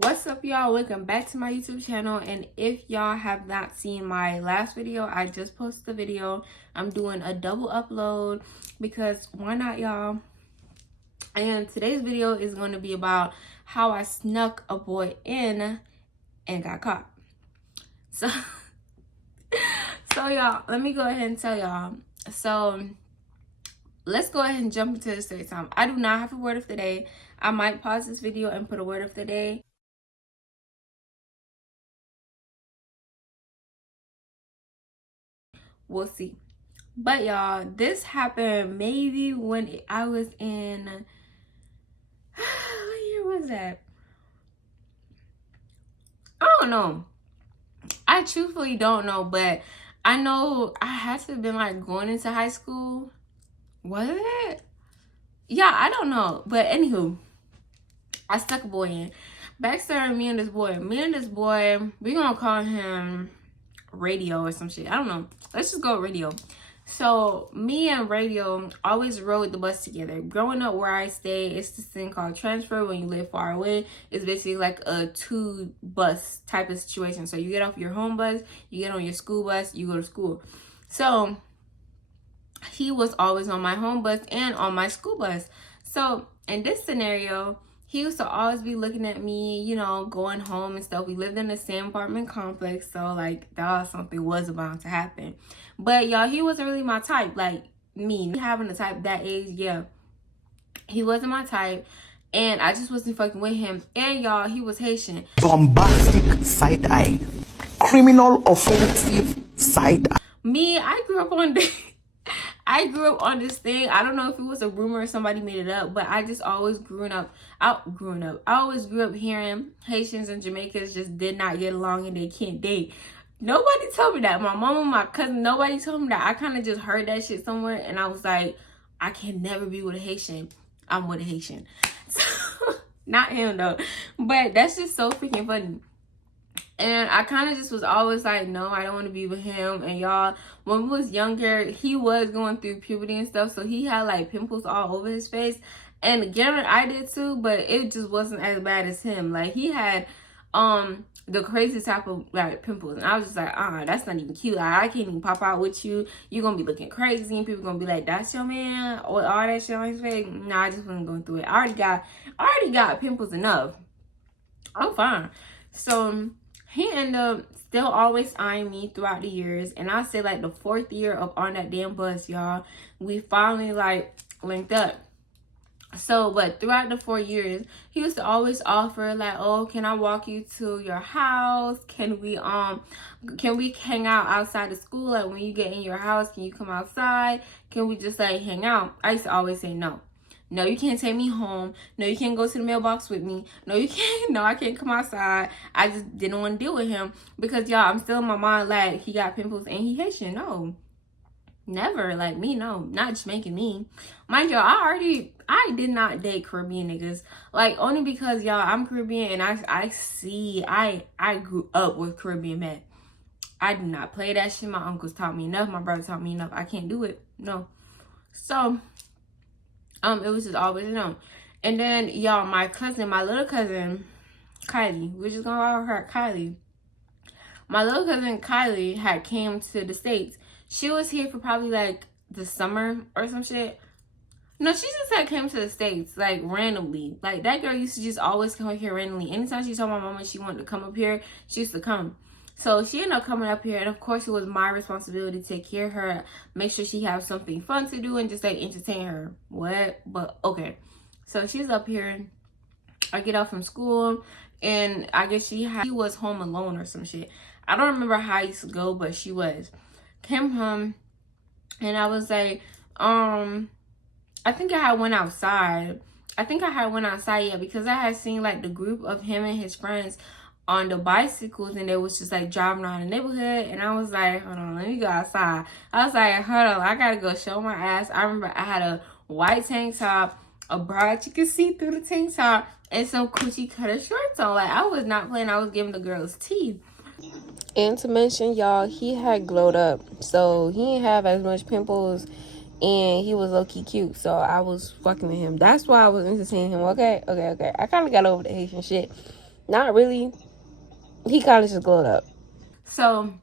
What's up, y'all? Welcome back to my YouTube channel. And if y'all have not seen my last video, I just posted the video. I'm doing a double upload because why not, y'all? And today's video is going to be about how I snuck a boy in and got caught. So y'all, let me go ahead and tell y'all. So let's go ahead and jump into the story time. I do not have a word of the day. I might pause this video and put a word of the day. We'll see. But y'all, this happened maybe when I was in what year was that? I don't know. I truthfully don't know, but I know I had to have been like going into high school. Was it? Yeah, I don't know. But anywho, I stuck a boy in. Backstory, me and this boy, we gonna call him Radio or some shit. I don't know. Let's just go Radio. So me and Radio always rode the bus together. Growing up where I stay, it's this thing called transfer when you live far away. It's basically like a 2-bus type of situation. So you get off your home bus, you get on your school bus, you go to school. So he was always on my home bus and on my school bus. So in this scenario, he used to always be looking at me, you know, going home and stuff. We lived in the same apartment complex, so like that was something was about to happen. But y'all, he wasn't really my type. Like me having a type that age, yeah, he wasn't my type, and I just wasn't fucking with him. And y'all, he was Haitian. Bombastic side eye, criminal offensive side eye. Me, I grew up on this thing. I don't know if it was a rumor or somebody made it up, but I just always I always grew up hearing Haitians and Jamaicans just did not get along and they can't date. Nobody told me that. My mom, my cousin, nobody told me that. I kind of just heard that shit somewhere and I was like, I can never be with a Haitian. I'm with a Haitian. So, not him though. But that's just so freaking funny. And I kind of just was always like, no, I don't want to be with him. And y'all, when we was younger, he was going through puberty and stuff. So he had like pimples all over his face. And again, I did too, but it just wasn't as bad as him. Like he had the crazy type of like pimples. And I was just like, that's not even cute. Like, I can't even pop out with you. You're going to be looking crazy. And people going to be like, that's your man? Or all that shit on his face. Nah, I just wasn't going through it. I already got pimples enough. I'm fine. So he ended up still always eyeing me throughout the years. And I say like the 4th year of on that damn bus, y'all, we finally like linked up. So, but throughout the 4 years, he used to always offer like, oh, can I walk you to your house? Can we hang out outside of school? Like when you get in your house, can you come outside? Can we just like hang out? I used to always say no. No, you can't take me home. No, you can't go to the mailbox with me. No, you can't. No, I can't come outside. I just didn't want to deal with him because, y'all, I'm still in my mind like he got pimples and he Haitian. No, never. Like me, no. Not Jamaican me. Mind y'all, I did not date Caribbean niggas. Like, only because, y'all, I'm Caribbean and I grew up with Caribbean men. I do not play that shit. My uncles taught me enough. My brother taught me enough. I can't do it. No. So it was just always known. And then y'all, my little cousin Kylie, we're just gonna call her Kylie. My little cousin Kylie had came to the States. She was here for probably like the summer or some shit. No, she just had came to the States like randomly. Like that girl used to just always come here randomly. Anytime she told my mama she wanted to come up here, she used to come. So she ended up coming up here, and of course it was my responsibility to take care of her, make sure she has something fun to do, and just like entertain her. What? But okay. So she's up here. I get off from school, and I guess she was home alone or some shit. I don't remember how I used to go, but she was. Came home, and I was like, I think I had went outside. Yeah, because I had seen like the group of him and his friends on the bicycles, and they was just like driving around the neighborhood, and I was like, hold on, let me go outside. I was like, hold on, I gotta go show my ass. I remember I had a white tank top, a bra that you could see through the tank top, and some coochie cutter shorts on. Like I was not playing. I was giving the girls tea. And to mention, y'all, he had glowed up, so he didn't have as much pimples, and he was low-key cute, so I was fucking with him. That's why I was entertaining him. Okay. I kind of got over the Haitian shit. Not really. He kind of just glowed up. So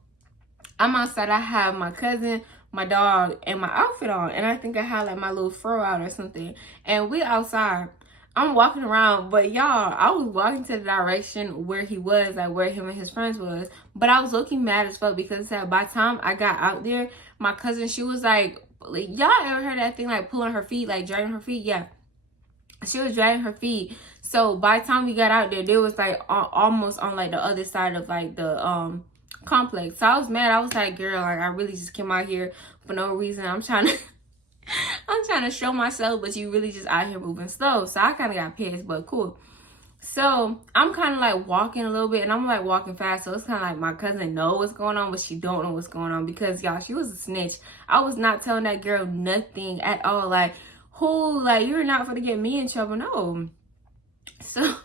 I'm outside. I have my cousin, my dog, and my outfit on. And I think I had like my little fro out or something. And we outside. I'm walking around, but y'all, I was walking to the direction where he was, like where him and his friends was. But I was looking mad as fuck because by the time I got out there, my cousin, she was like, y'all ever heard that thing like pulling her feet, like dragging her feet? Yeah. She was dragging her feet. So by the time we got out there, they was like almost on like the other side of like the complex. So I was mad. I was like, girl, like I really just came out here for no reason. I'm trying to show myself, but you really just out here moving slow. So I kind of got pissed, but cool. So I'm kind of like walking a little bit, and I'm like walking fast. So it's kind of like my cousin know what's going on, but she don't know what's going on because y'all, she was a snitch. I was not telling that girl nothing at all. Like, who, like, you're not gonna get me in trouble. No. So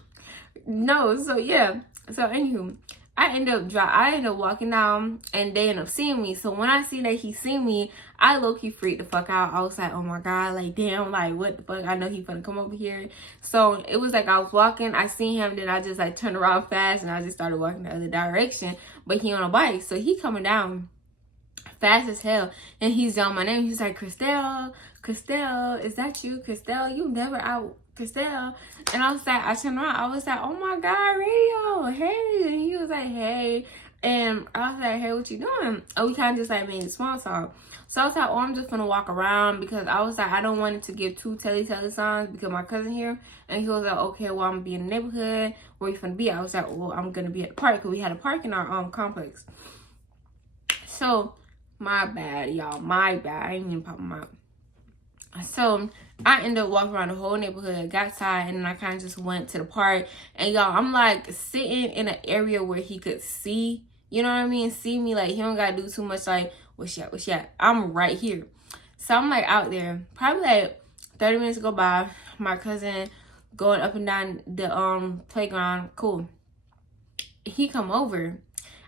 yeah. So anywho, I end up walking down, and they end up seeing me. So when I see that he seen me, I low-key freaked the fuck out. I was like, oh my god, like damn, like what the fuck? I know he finna come over here. So it was like I was walking, I seen him, then I just like turned around fast and I just started walking the other direction. But he on a bike, so he coming down fast as hell, and he's yelling my name. He's like, Christelle, is that you? Christelle, you never out, Christelle. And I was like, I turned around, I was like, oh my god, radio, hey. And he was like, hey. And I was like, hey, what you doing? And we kind of just like made small talk. So I was like, oh, I'm just gonna walk around because I was like, I don't want it to give too telly signs because my cousin here. And he was like, okay, well, I'm gonna be in the neighborhood. Where you finna be? I was like, well, I'm gonna be at the park because we had a park in our complex. So my bad, y'all. My bad. I didn't even pop them out. So I ended up walking around the whole neighborhood, got tired, and then I kind of just went to the park. And y'all, I'm like sitting in an area where he could see, you know what I mean? See me, like he don't gotta do too much like, what's that? I'm right here. So I'm like out there. Probably like 30 minutes go by. My cousin going up and down the playground. Cool. He come over.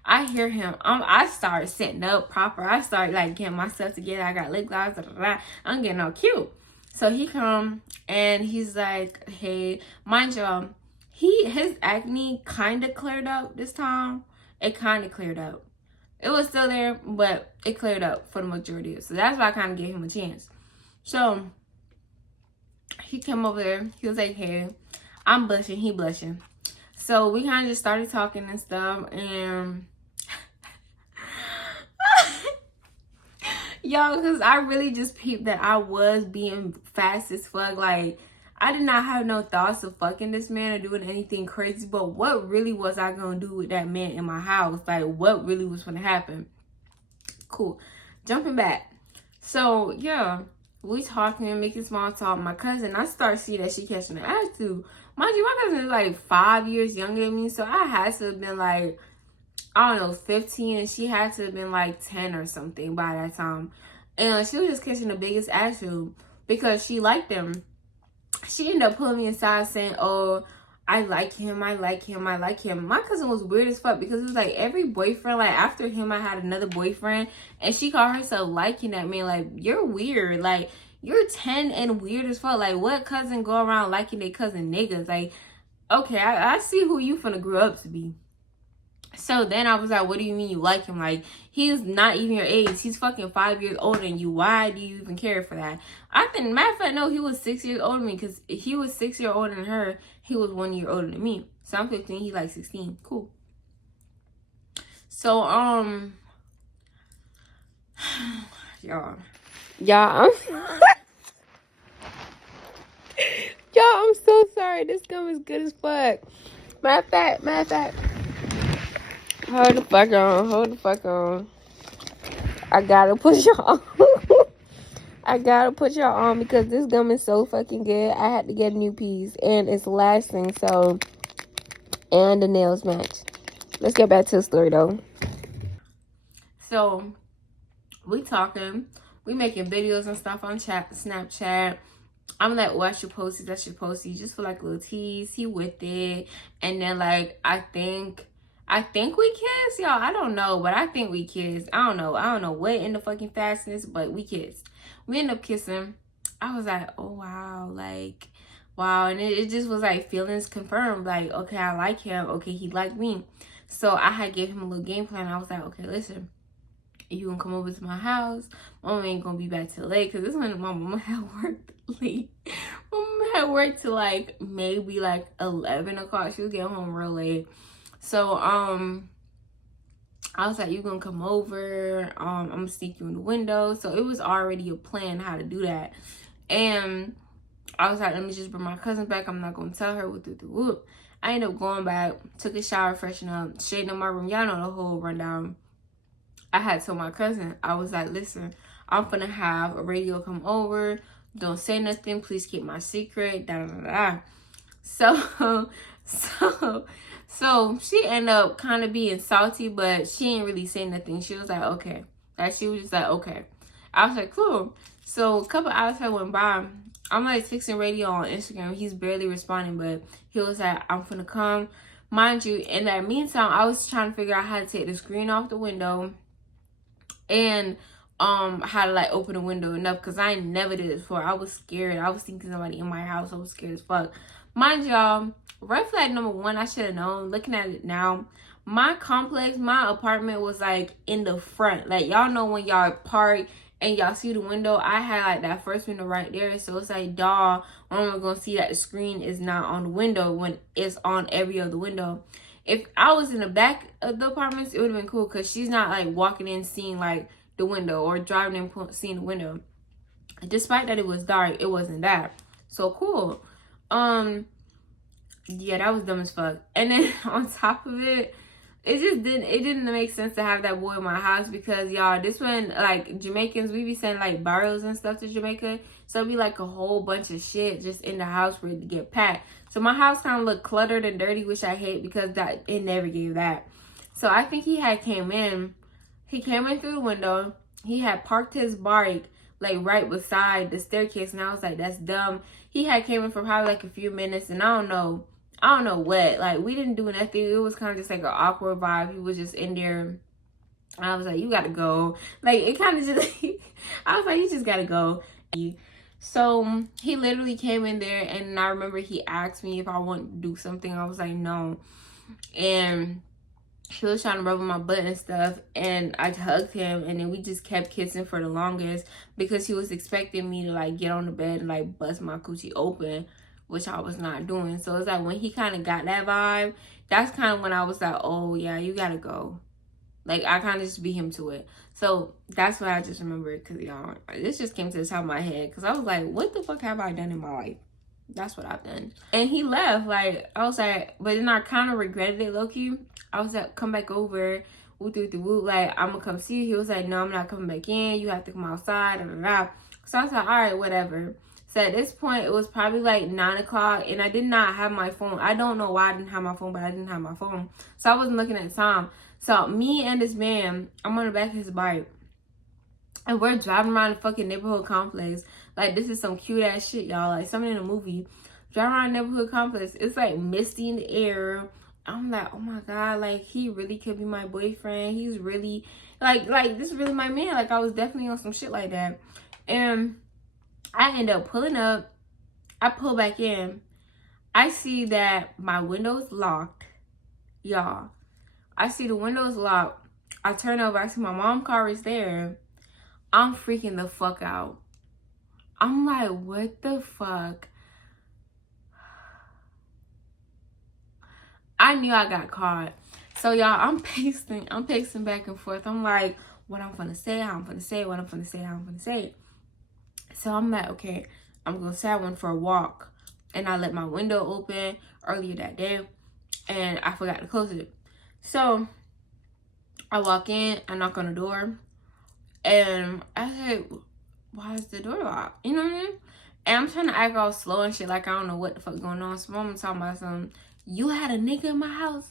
I hear him. I started sitting up proper. I started like getting myself together. I got lip gloss. I'm getting all cute. So he come and he's like, hey, mind y'all, his acne kind of cleared up this time. It kind of cleared up. It was still there, but it cleared up for the majority of it. So that's why I kind of gave him a chance. So he came over there. He was like, hey, I'm blushing. He blushing. So we kind of just started talking and stuff, and y'all, because I really just peeped that I was being fast as fuck. Like, I did not have no thoughts of fucking this man or doing anything crazy, but what really was I gonna do with that man in my house? Like, what really was gonna happen? Cool. Jumping back. So, yeah, we talking and making small talk. My cousin, I start seeing that she catching an attitude. Mind you, my cousin is like 5 years younger than me, so I had to have been like, I don't know, 15, and she had to have been like 10 or something by that time. And she was just catching the biggest attitude because she liked him. She ended up pulling me aside saying, oh, I like him. My cousin was weird as fuck because it was like every boyfriend, like after him, I had another boyfriend, and she called herself liking that man. Like, you're weird. Like, you're 10 and weird as fuck. Like, what cousin go around liking their cousin niggas? Like, okay, I see who you finna grow up to be. So then I was like, what do you mean you like him? Like, he's not even your age. He's fucking 5 years older than you. Why do you even care for that? I think, matter of fact, no, he was 6 years older than me because he was 6 years older than her. He was 1 year older than me. So I'm 15, he like 16. Cool. So, y'all, I'm so sorry. This gum is good as fuck. Matter of fact. Hold the fuck on. I gotta put y'all on because this gum is so fucking good. I had to get a new piece and it's lasting, so, and the nails match. Let's get back to the story though. So we talking, we making videos and stuff on Snapchat. I'm like, oh, I should post it, just for like a little tease. He with it, and then like I think we kissed, y'all. I don't know, but I think we kissed. I don't know what in the fucking fastness, but we kissed. We ended up kissing. I was like, oh wow, like wow. And it just was like feelings confirmed. Like, okay, I like him. Okay, he liked me. So I had gave him a little game plan. I was like, okay, listen, you gonna come over to my house. Mama ain't gonna be back till late, because this one my mama had worked late. My mama had worked till like maybe like 11 o'clock. She was getting home real late. So I was like, you gonna come over, I'm gonna sneak you in the window. So it was already a plan how to do that. And I was like, let me just bring my cousin back. I'm not gonna tell her what to do. I ended up going back, took a shower, freshen up, shading up my room. Y'all know the whole rundown. I had told my cousin, I was like, listen, I'm gonna have a radio come over. Don't say nothing. Please keep my secret. Da da da. So she ended up kind of being salty, but she didn't really say nothing. She was like, okay. Like, she was just like, okay. I was like, cool. So a couple hours had went by. I'm like texting radio on Instagram. He's barely responding, but he was like, I'm finna come. Mind you, in that meantime, I was trying to figure out how to take the screen off the window and how to like open the window enough, because I never did it before. I was scared. I was thinking somebody in my house. I was scared as fuck. Mind y'all, red flag number one, I should have known. Looking at it now, my complex, my apartment was like in the front. Like, y'all know when y'all park and y'all see the window, I had like that first window right there. So it's like, dawg, I'm gonna see that the screen is not on the window when it's on every other window. If I was in the back of the apartments, it would have been cool, because she's not like walking in seeing like the window, or driving in seeing the window. Despite that it was dark, it wasn't that. So cool. Yeah, that was dumb as fuck. And then on top of it, it didn't make sense to have that boy in my house, because y'all, this one, like, Jamaicans, we be sending like barrels and stuff to Jamaica, so it'd be like a whole bunch of shit just in the house for it to get packed. So my house kind of looked cluttered and dirty, which I hate, because that it never gave that. So I think he came in through the window. He had parked his bike like right beside the staircase, and I was like, that's dumb. He had came in for probably like a few minutes, and I don't know what. Like, we didn't do nothing. It was kind of just like an awkward vibe. He was just in there. I was like, you gotta go. Like, it kind of just, I was like, you just gotta go. So he literally came in there, and I remember he asked me if I wanted to do something. I was like, no. And he was trying to rub on my butt and stuff, and I hugged him, and then we just kept kissing for the longest, because he was expecting me to like get on the bed and like bust my coochie open, which I was not doing. So it's like, when he kind of got that vibe, that's kind of when I was like, oh yeah, you gotta go. Like, I kind of just beat him to it. So that's what I just remembered, because y'all, this just came to the top of my head, because I was like, what the fuck have I done in my life? That's what I've done. And he left. Like, I was like, but then I kind of regretted it, low-key. I was like, come back over. Like, I'm gonna come see you. He was like, no, I'm not coming back in. You have to come outside. Da, da, da. So I was like, all right, whatever. So at this point, it was probably like 9 o'clock, and I did not have my phone. I don't know why I didn't have my phone, but I didn't have my phone. So I wasn't looking at the time. So me and this man, I'm on the back of his bike, and we're driving around the fucking neighborhood complex. Like, this is some cute ass shit, y'all. Like, something in a movie. Driving around the neighborhood complex. It's like misty in the air. I'm like, oh my God, like, he really could be my boyfriend. He's really, like, this is really my man. Like, I was definitely on some shit like that. And I end up pulling up. I pull back in. I see that my window's locked. Y'all, I see the window's locked. I turn over. I see my mom's car is there. I'm freaking the fuck out. I'm like, what the fuck? I knew I got caught. So y'all, I'm pacing back and forth. I'm like, what I'm gonna say, how I'm gonna say it, what I'm gonna say, how I'm gonna say it. So I'm like, okay, I'm gonna say I went for a walk, and I let my window open earlier that day, and I forgot to close it. So I walk in, I knock on the door, and I said, why is the door locked? You know what I mean? And I'm trying to act all slow and shit, like I don't know what the fuck going on. So I'm talking about something. You had a nigga in my house.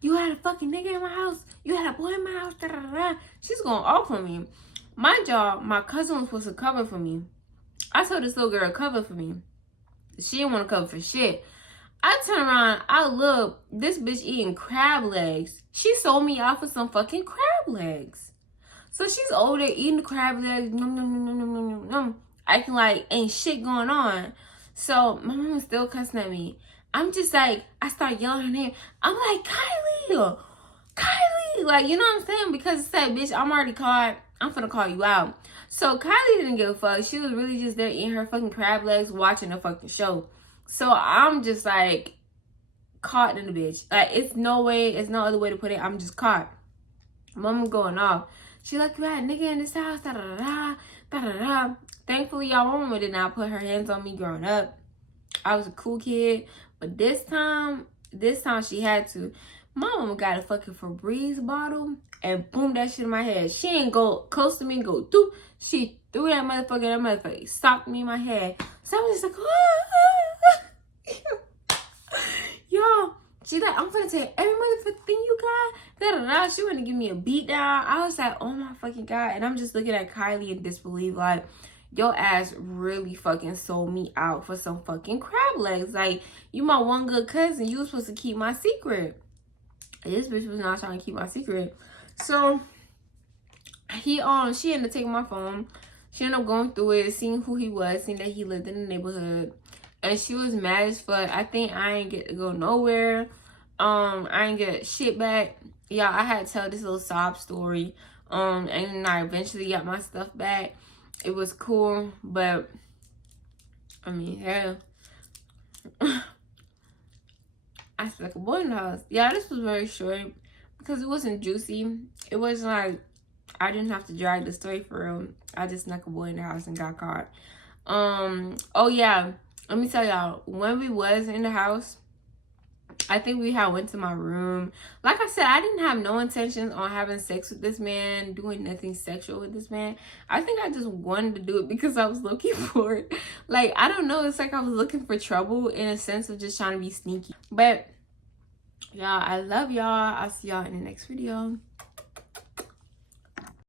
You had a fucking nigga in my house. You had a boy in my house. Da, da, da. She's going off on me. Mind y'all, my cousin was supposed to cover for me. I told this little girl to cover for me. She didn't want to cover for shit. I turn around, I look, this bitch eating crab legs. She sold me out for some fucking crab legs. So she's over there eating the crab legs, acting like ain't shit going on. So my mom was still cussing at me. I'm just like, I start yelling her name. I'm like, Kylie, Kylie, like, you know what I'm saying? Because it's like, bitch, I'm already caught. I'm finna call you out. So Kylie didn't give a fuck. She was really just there eating her fucking crab legs, watching the fucking show. So I'm just like caught in the bitch. Like, it's no other way to put it. I'm just caught. Mama going off. She like, you had a nigga in this house, da da da da da da. Thankfully, y'all, my mama did not put her hands on me growing up. I was a cool kid, but this time she had to. My mama got a fucking Febreze bottle and boom that shit in my head. She ain't go close to me and go do. She threw that motherfucker, socked me in my head. So I was just like, yo, she like, I'm gonna tell you every motherfucking thing you got. Da, da, da. She wanna give me a beat down. I was like, oh my fucking God. And I'm just looking at Kylie in disbelief, like, your ass really fucking sold me out for some fucking crab legs. Like, you my one good cousin. You was supposed to keep my secret. This bitch was not trying to keep my secret. So she ended up taking my phone. She ended up going through it, seeing who he was, seeing that he lived in the neighborhood. And she was mad as fuck. I think I ain't get to go nowhere. I ain't get shit back. Yeah, I had to tell this little sob story. And I eventually got my stuff back. It was cool, but I mean, hell. I stuck a boy in the house. Yeah, this was very short because it wasn't juicy. It wasn't like I didn't have to drag the story for real. I just snuck a boy in the house and got caught. Oh yeah, let me tell y'all, when we was in the house, I think we had went to my room. Like I said, I didn't have no intentions on having sex with this man, doing nothing sexual with this man. I think I just wanted to do it because I was looking for it. Like, I don't know. It's like I was looking for trouble in a sense of just trying to be sneaky. But, y'all, I love y'all. I'll see y'all in the next video.